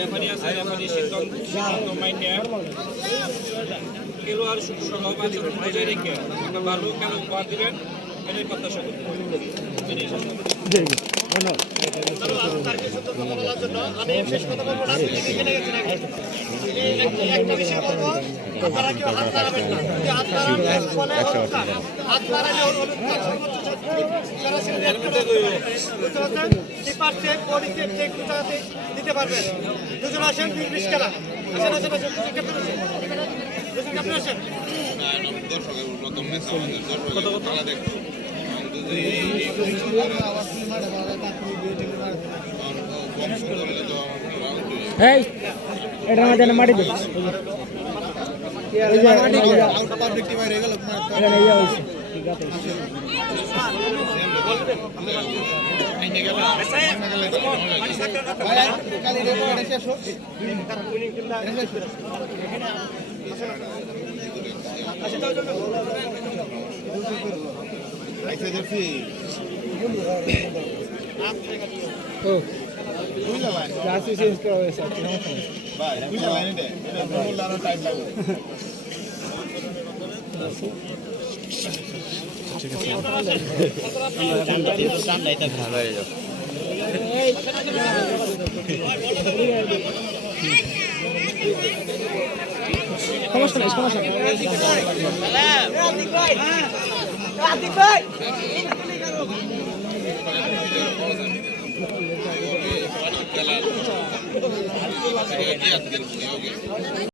Referee আছে referee সিদ্ধান্ত মাইনে খেলোয়াড় সুলভ আচরণ বজায় রেখে একটা ভালো খেলা উপহার দিবেন এটাই প্রত্যাশা করি। আমি শেষ কথা বলবো না, আপনি জেনে গেছেন আগে। একটা বিষয় বলবো, আপনারা কেউ হাত নাড়াবেন না। যদি হাত নাড়ান ফলে হাত নাড়ালে সরাসরি রেড কার্ড বুঝতে পারছেন? Keeper check, body check, check দিতে পারবেন। দুজন আসেন, 20 খেলা। আসেন আসেন আসেন, দুজন ক্যাপ্টেন আসেন। দুজন ক্যাপ্টেন আসেন। এই এটা আমাদের মাটি দে আউট পারফেক্ট বাইরে গেল এটা নেই হইছে ঠিক আছে কালি রেকর্ড শেষ হোক আইসা দেখছি ও জার্সি চেঞ্জ করা হয়েছে ভাই বুঝা লাইনে দে এটা বললে আরো টাইম লাগবে সমস্যা নেই সমস্যা নেই খেলা